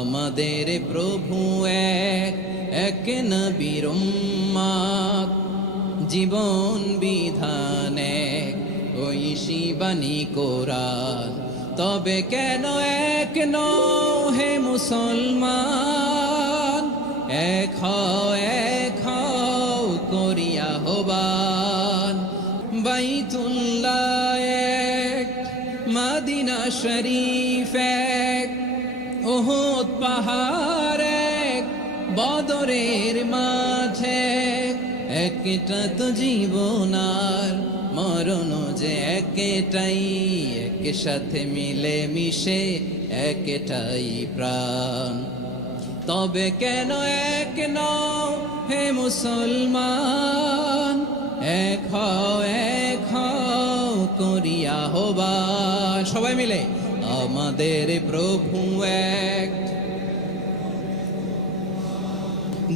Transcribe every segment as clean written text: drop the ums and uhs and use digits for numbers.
আমাদের প্রভু এক, এক নবীর উম্মত, জীবন বিধান এক, ঐশী বাণী কোরআন। তবে কেন এক নও হে মুসলমান? এক হও করিয়া আহ্বান। বাইতুল্লাহ এক, মদিনা শরীফ এক, উহুদ পাহাড় এক, বদরের মাঝে একটা তো জীবন আর মরণ যে একটাই, এক সাথে মিলে মিশে একটাই প্রাণ। তবে কেন এক নও হে মুসলমান? এক হও করিয়া আহ্বান। সবাই মিলে আমাদের প্রভু এক,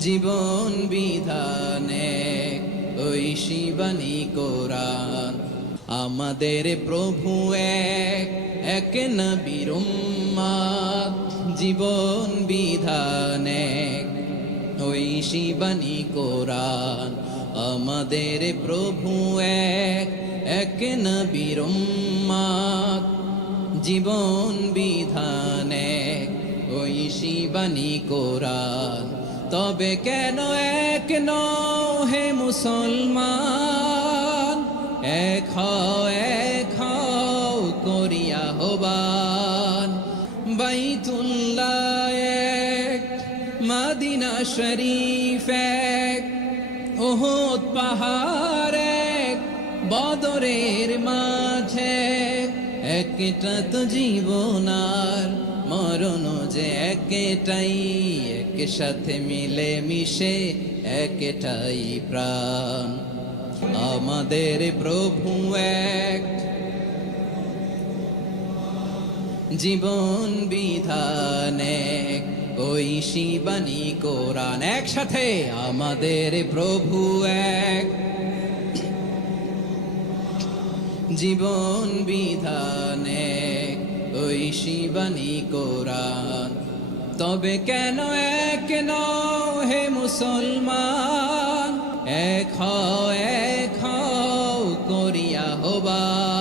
জীবন বিধান এক, ঐশী বাণী কোরআন। আমাদের প্রভু এক, এক নবীর উম্মত, জীবন বিধান এক, ঐশী বাণী কোরআন। আমাদের প্রভু এক, এক নবীর উম্মত, জীবন বিধান এক, ঐশী বাণী কোরআন। তবে কেন এক নও হে মুসলমান? এক হও করিয়া আহ্বান। বাইতুল্লাহ এক, মদিনা শরীফ এক, উহুদ পাহাড় এক, বদরের মাঝে একটা তো জীবন আর মরণ যে একটাই, এক সাথে মিলে মিশে একটাই প্রাণ। আমাদের প্রভু এক, জীবন বিধান এক, ঐশী বাণী কোরআন। একসাথে আমাদের প্রভু এক, জীবন বিধান এক, ঐশী বাণী কোরআন। তবে কেন এক নও হে মুসলমান? এক হও করিয়া আহ্বান।